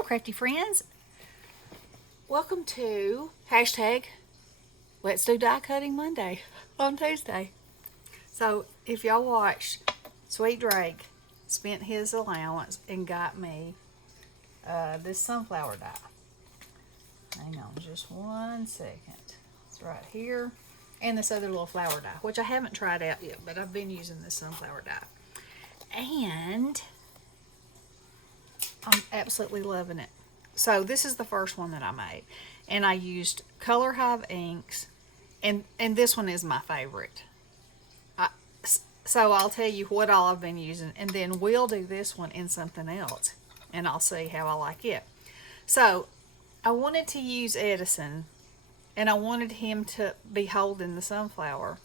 Hello, crafty friends. Welcome to hashtag Let's Do Die Cutting Monday on Tuesday. So, if y'all watched, Sweet Drake spent his allowance and got me this sunflower dye. Hang on just 1 second. It's right here. And this other little flower dye, which I haven't tried out yet, but I've been using this sunflower dye. And I'm absolutely loving it. So this is the first one that I made, and I used ColorHive Inks, and this one is my favorite. So I'll tell you what all I've been using, and then we'll do this one in something else, and I'll see how I like it. So I wanted to use Edison, and I wanted him to be holding the sunflower.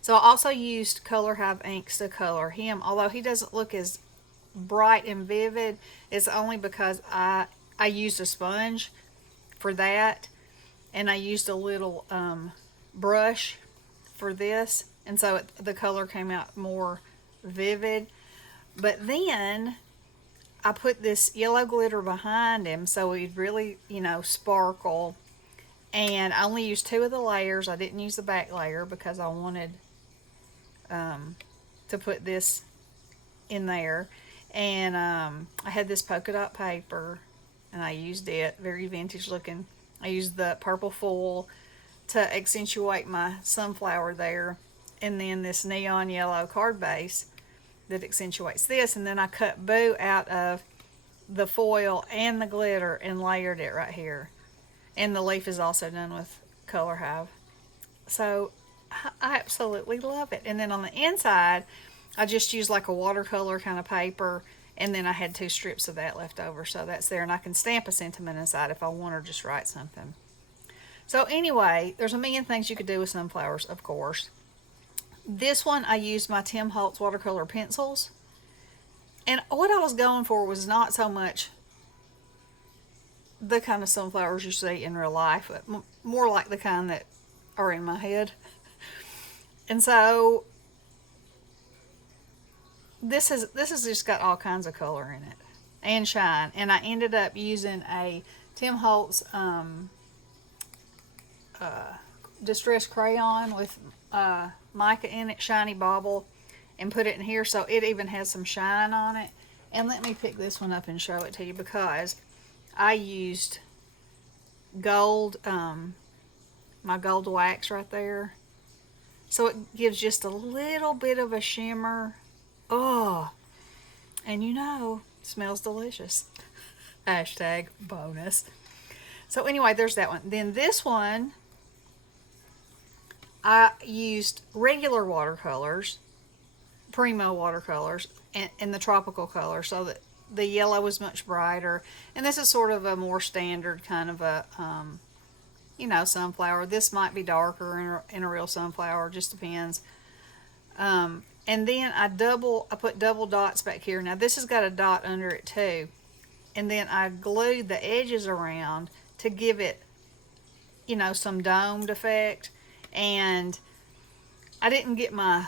So I also used ColorHive Inks to color him, although he doesn't look as bright and vivid. It's only because I used a sponge for that, and I used a little brush for this, and so the color came out more vivid. But then I put this yellow glitter behind him so he'd really, sparkle, and I only used 2 of the layers. I didn't use the back layer because I wanted to put this in there. And I had this polka dot paper, and I used it, very vintage looking. I used the purple foil to accentuate my sunflower there, and then this neon yellow card base that accentuates this, and then I cut Boo out of the foil and the glitter and layered it right here. And the leaf is also done with ColorHive. So I absolutely love it. And then on the inside, I just used like a watercolor kind of paper, and then I had 2 strips of that left over, so that's there, and I can stamp a sentiment inside if I want, or just write something. So anyway, there's a million things you could do with sunflowers, of course. This one, I used my Tim Holtz watercolor pencils, and what I was going for was not so much the kind of sunflowers you see in real life, but more like the kind that are in my head. And so this has just got all kinds of color in it and shine, and I ended up using a Tim Holtz distress crayon with mica in it, shiny bauble, and put it in here so it even has some shine on it. And let me pick this one up and show it to you, because I used gold, my gold wax right there, so it gives just a little bit of a shimmer. Oh, and it smells delicious. Hashtag bonus. So anyway, there's that one. Then this one, I used regular watercolors, Prima watercolors, and the tropical color, so that the yellow was much brighter. And this is sort of a more standard kind of a, sunflower. This might be darker in a real sunflower, just depends. And then I put double dots back here. Now this has got a dot under it too. And then I glued the edges around to give it, some domed effect. And I didn't get my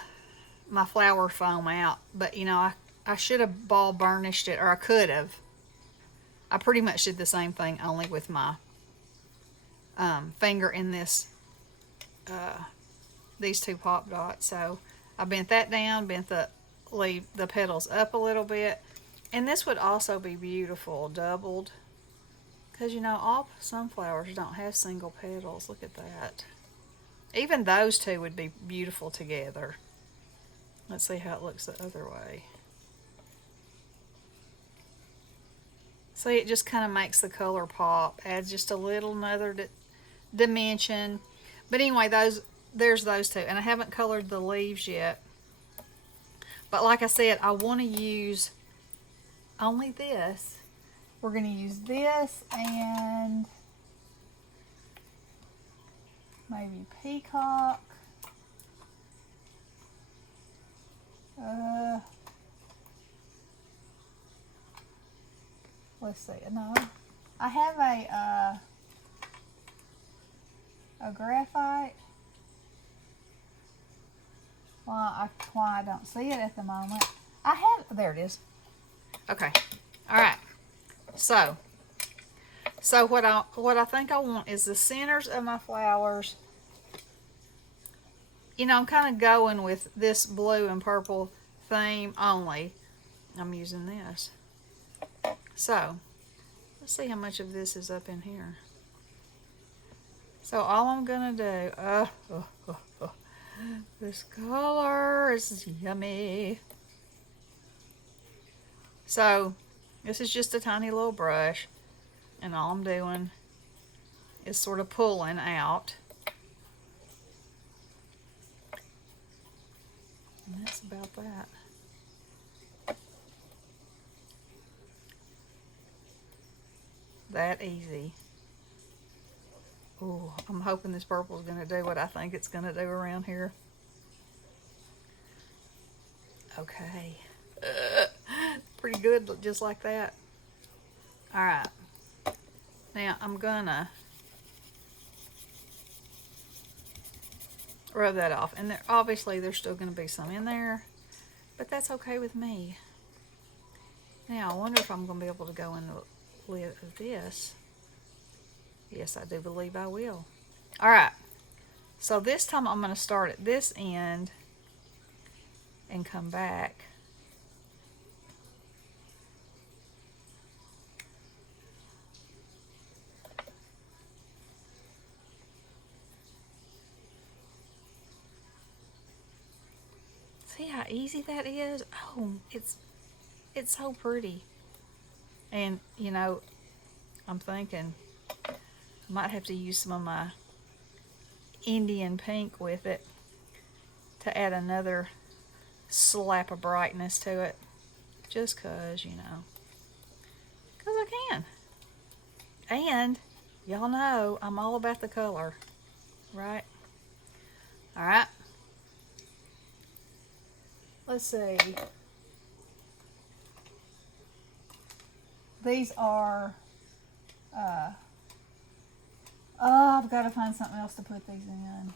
flower foam out, but I should have ball burnished it, or I could have. I pretty much did the same thing, only with my finger in this, these 2 pop dots. So I bent that down, bent the petals up a little bit. And this would also be beautiful doubled, because all sunflowers don't have single petals. Look at that. Even those 2 would be beautiful together. Let's see how it looks the other way. See, it just kind of makes the color pop, adds just a little another dimension. But anyway, there's those 2, and I haven't colored the leaves yet. But like I said, I want to use only this. We're going to use this and maybe peacock. Let's see. No, I have a graphite. Why I don't see it at the moment. There it is. Okay. All right. So what I think I want is the centers of my flowers. You know, I'm kind of going with this blue and purple theme only. I'm using this. So let's see how much of this is up in here. So all I'm gonna do, this color is yummy. So this is just a tiny little brush, and all I'm doing is sort of pulling out. And that's about that. That easy. Oh, I'm hoping this purple is going to do what I think it's going to do around here. Okay. Pretty good, just like that. Alright. Now, I'm going to rub that off. And obviously, there's still going to be some in there. But that's okay with me. Now, I wonder if I'm going to be able to go in the lid of this. Yes, I do believe I will. Alright, so this time I'm going to start at this end and come back. See how easy that is? Oh, it's so pretty. And, you know, I'm thinking I might have to use some of my Indian pink with it to add another slap of brightness to it. Just 'cause, you know. 'Cause I can. And y'all know I'm all about the color, right? Alright. Let's see. These are oh, I've got to find something else to put these in.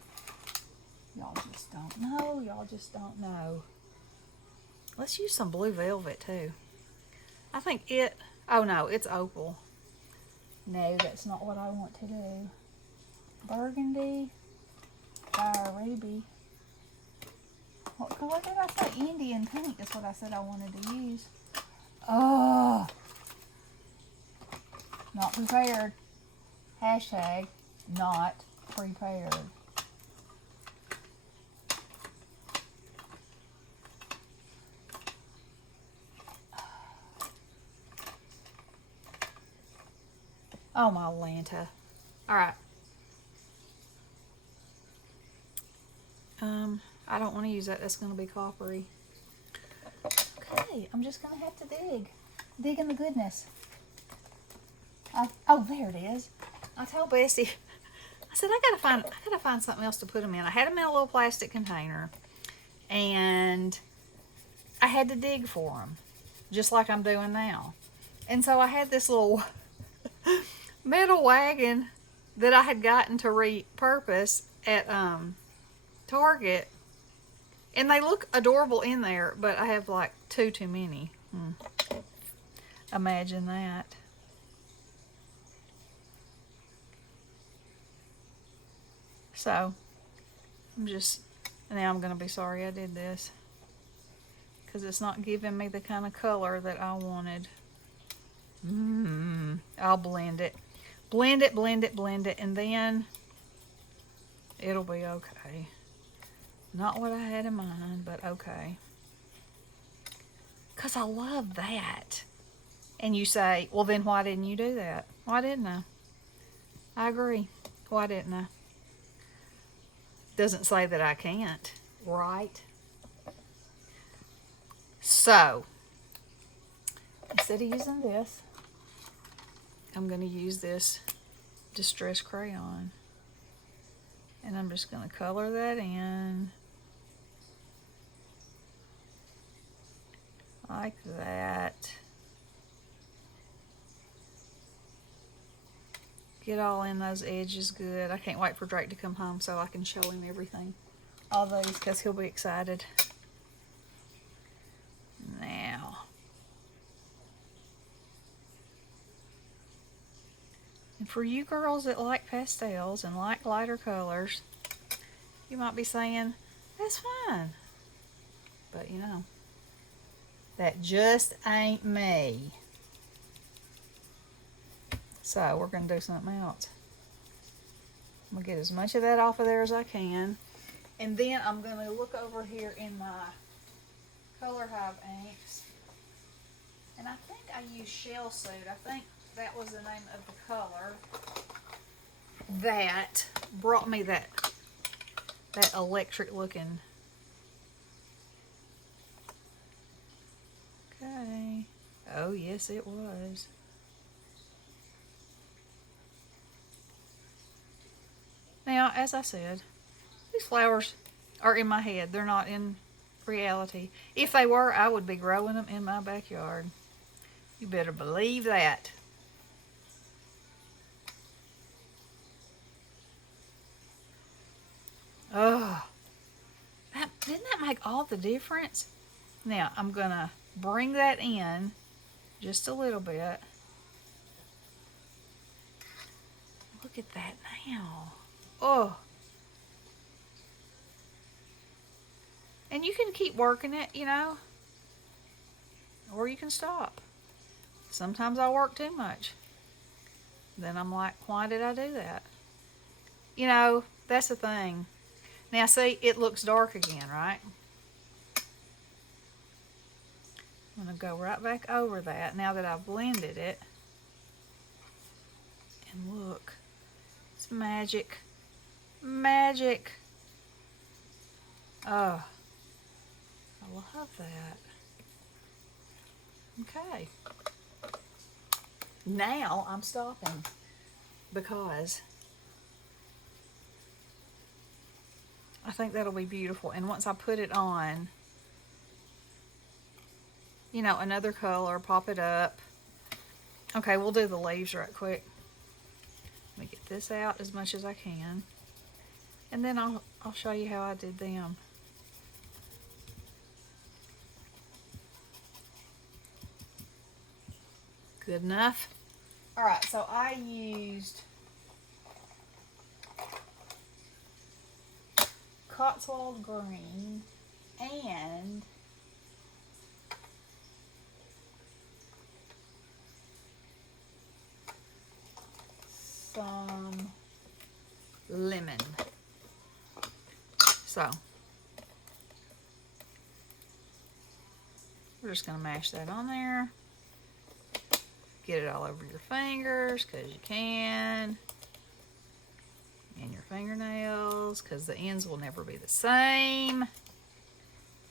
Y'all just don't know. Y'all just don't know. Let's use some blue velvet too. I think oh no, it's opal. No, that's not what I want to do. Burgundy, fire ruby. What color did I say? Indian pink is what I said I wanted to use. Oh, not prepared. Hashtag not prepared. Oh my Lanta. Alright. I don't want to use that. That's going to be coppery. Okay, I'm just going to have to dig. Dig in the goodness. Oh, there it is. I told Bessie, I said, I gotta find something else to put them in. I had them in a little plastic container, and I had to dig for them, just like I'm doing now. And so I had this little metal wagon that I had gotten to repurpose at Target, and they look adorable in there, but I have like too many. Imagine that. So, now I'm going to be sorry I did this, because it's not giving me the kind of color that I wanted. I'll blend it. Blend it, and then it'll be okay. Not what I had in mind, but okay. Because I love that. And you say, well, then why didn't you do that? Why didn't I? I agree. Why didn't I? Doesn't say that I can't, right? So, instead of using this, I'm going to use this Distress Crayon. And I'm just going to color that in. Like that. Get all in those edges good. I can't wait for Drake to come home so I can show him everything. All those, because he'll be excited. Now. And for you girls that like pastels and like lighter colors, you might be saying, that's fine. But you know, that just ain't me. So we're going to do something else. I'm going to get as much of that off of there as I can. And then I'm going to look over here in my ColorHive Inks. And I think I used Shell Suit. I think that was the name of the color that brought me that electric looking. Okay. Oh, yes, it was. Now, as I said, these flowers are in my head. They're not in reality. If they were, I would be growing them in my backyard. You better believe that. Oh, didn't that make all the difference? Now, I'm going to bring that in just a little bit. Look at that now. Oh. And you can keep working it, you know, or you can stop. Sometimes I work too much. Then I'm like, why did I do that? You know, that's the thing. Now see, it looks dark again, right? I'm going to go right back over that now that I've blended it. And look, it's magic. Magic. Oh, I love that. Okay. Now I'm stopping because I think that'll be beautiful. And once I put it on, you know, another color, pop it up. Okay, we'll do the leaves right quick. Let me get this out as much as I can. And then I'll show you how I did them. Good enough? Alright, so I used Cotswold Green and some lemon. So, we're just going to mash that on there. Get it all over your fingers because you can. And your fingernails because the ends will never be the same.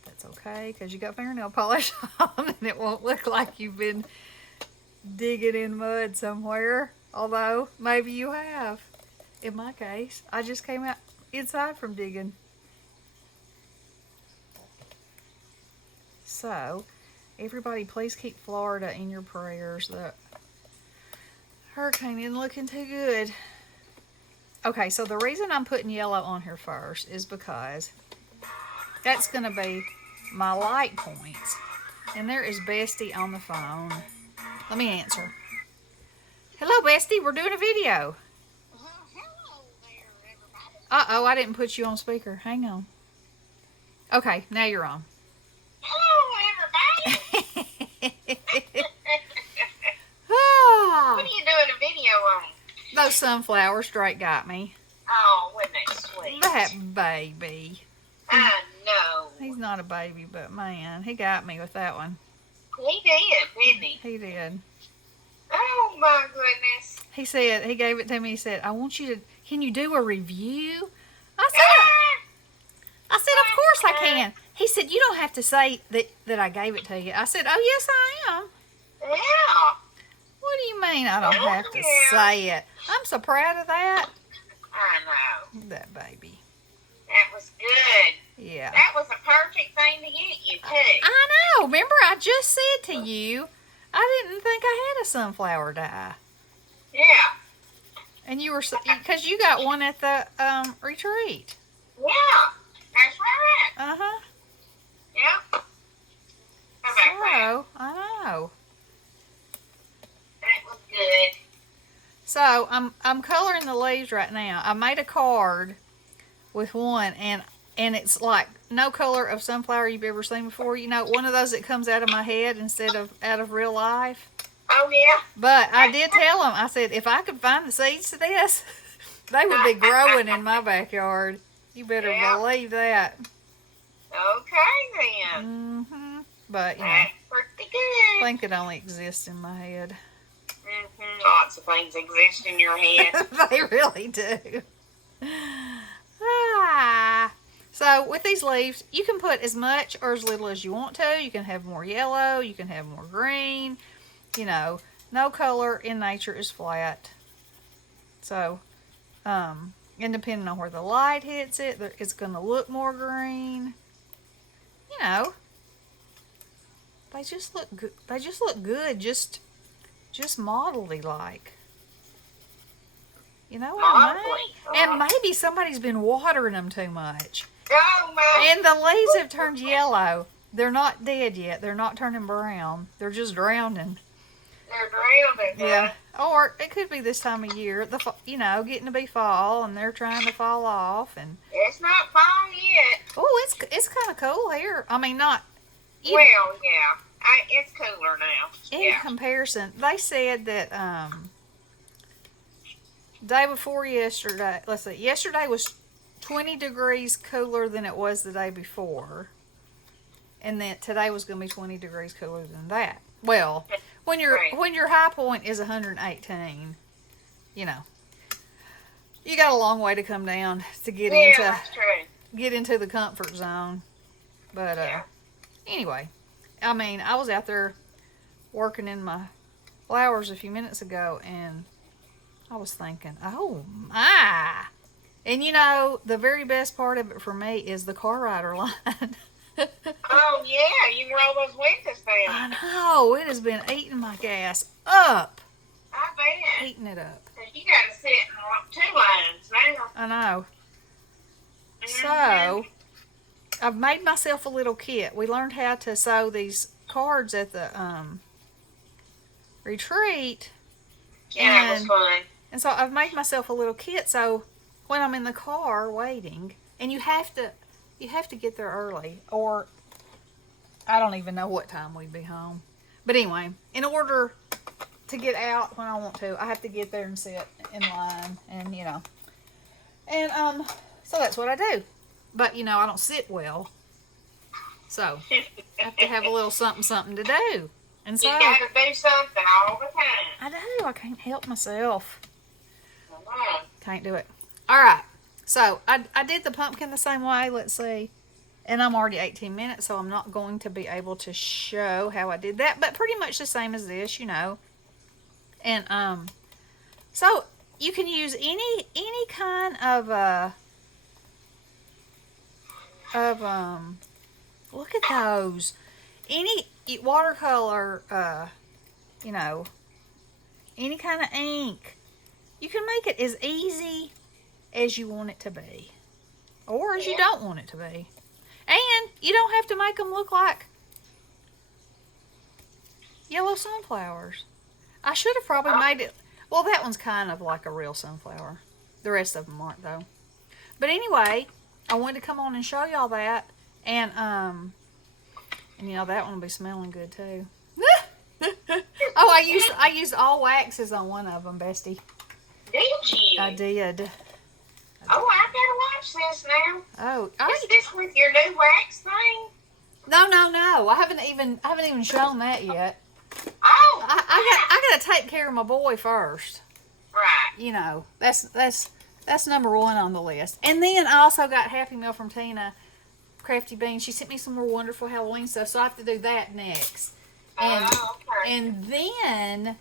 That's okay because you got fingernail polish on and it won't look like you've been digging in mud somewhere. Although, maybe you have. In my case, I just came out inside from digging. So, everybody please keep Florida in your prayers. The hurricane isn't looking too good. Okay, so the reason I'm putting yellow on here first is because that's going to be my light points. And there is Bestie on the phone. Let me answer. Hello, Bestie. We're doing a video. Hello there, everybody. Uh-oh, I didn't put you on speaker. Hang on. Okay, now you're on. Hello, everybody. Ah, What are you doing a video on? those sunflowers straight got me. Oh, wasn't that sweet? That baby. I know. He's not a baby, but man, he got me with that one. He did, didn't he? He did. Oh, my goodness. He said, he gave it to me, he said, I want you to, can you do a review? I said, of course I can. He said, you don't have to say that I gave it to you. I said, oh, yes, I am. Yeah. What do you mean I don't have to say it? I'm so proud of that. I know. That baby. That was good. Yeah. That was a perfect thing to get you, too. I know. Remember, I just said to you, I didn't think I had a sunflower dye. Yeah. And you were, because you got one at the retreat. Yeah. That's right. Uh-huh. Yep. How about that? So, I know. That was good. So I'm coloring the leaves right now. I made a card with one, and it's like no color of sunflower you've ever seen before. You know, one of those that comes out of my head instead of out of real life. Oh, yeah. But I did tell them, I said, if I could find the seeds to this, they would be growing in my backyard. You better Yeah. believe that. Okay, then. Hmm. But, you know, That's pretty I good. think it only exists in my head. Lots of things exist in your head. They really do. Ah. So with these leaves, you can put as much or as little as you want to. You can have more yellow. You can have more green. You know, no color in nature is flat. So, and depending on where the light hits it, it's going to look more green. You know, they just look good. They just look good. Just modelly like. You know what I mean? And maybe somebody's been watering them too much. Oh, my. And the leaves have turned yellow. They're not dead yet. They're not turning brown. They're just drowning. They're drowning. Yeah. Or it could be this time of year. You know, getting to be fall, and they're trying to fall off. And It's not fall yet. oh, it's kind of cool here. I mean, not in, Well, yeah. It's cooler now. in comparison. They said that day before yesterday. Let's see. Yesterday was 20 degrees cooler than it was the day before. And then today was going to be 20 degrees cooler than that. Well, when your high point is 118, you know, you got a long way to come down to get That's true. into the comfort zone. But anyway, I mean, I was out there working in my flowers a few minutes ago, and I was thinking, oh my! And you know, the very best part of it for me is the car rider line. Oh, yeah. You can roll those windows I down. know, it has been eating my gas up. I bet. Eating it up. You got to sit in 2 lines now. I know. So, I've made myself a little kit. We learned how to sew these cards at the retreat. Yeah, it was fun. And so I've made myself a little kit, so when I'm in the car waiting, and you have to get there early, or I don't even know what time we'd be home. But anyway, in order to get out when I want to, I have to get there and sit in line, and you know. And so that's what I do. But you know, I don't sit well. So I have to have a little something to do. And so You got to do something all the time. I do. I can't help myself. I know. Can't do it. All right. So I did the pumpkin the same way. Let's see. And I'm already 18 minutes, so I'm not going to be able to show how I did that. But pretty much the same as this, you know. And so you can use any kind of look at those. Any watercolor, you know, any kind of ink. You can make it as easy as you want it to be, or as you don't want it to be. And you don't have to make them look like yellow sunflowers. I should have probably made it. Well, that one's kind of like a real sunflower. The rest of them aren't, though. But anyway, I wanted to come on and show y'all that. And you know, that one will be smelling good, too. Oh, I used all waxes on one of them, Bestie. Did you? I did. Oh, I gotta watch this now. Oh, Is this with your new wax thing? no. I haven't even shown that yet. Oh, I gotta take care of my boy first. right. You know, that's number one on the list. And then I also got Happy Meal from Tina, Crafty Bean. She sent me some more wonderful Halloween stuff, so I have to do that next. And Okay. and then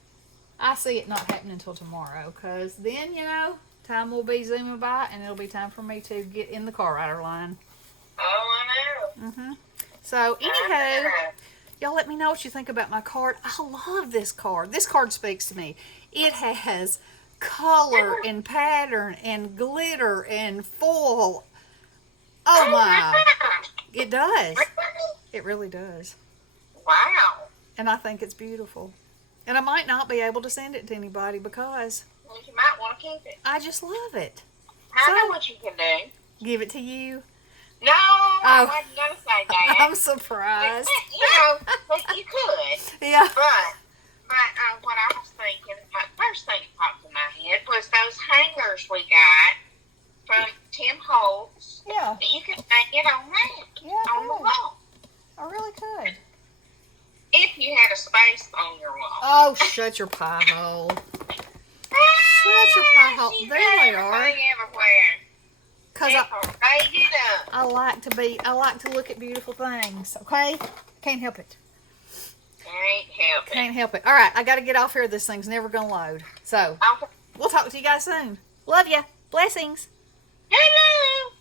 I see it not happening until tomorrow, because then, you know, time will be zooming by, and it'll be time for me to get in the car rider line. Oh, I know. So, anyhow, know. y'all let me know what you think about my card. I love this card. This card speaks to me. It has color and pattern and glitter and foil. Oh my. It does. It really does. Wow. And I think it's beautiful. And I might not be able to send it to anybody because think you might want to keep it. I just love it. I know what you can do. Give it to you. No, I wasn't going to say that. I'm surprised. But you could. Yeah. But what I was thinking, my first thing that popped in my head was those hangers we got from Tim Holtz. Yeah. That you could hang it on that. Yeah, on the wall. I really could. If you had a space on your wall. Oh, shut your pie hole. Shut your pie hole. There they are. Everywhere. Cause I like to look at beautiful things. Okay, can't help it. Can't help it. All right, I got to get off here. This thing's never gonna load. So Okay. we'll talk to you guys soon. Love ya. Blessings. Hello.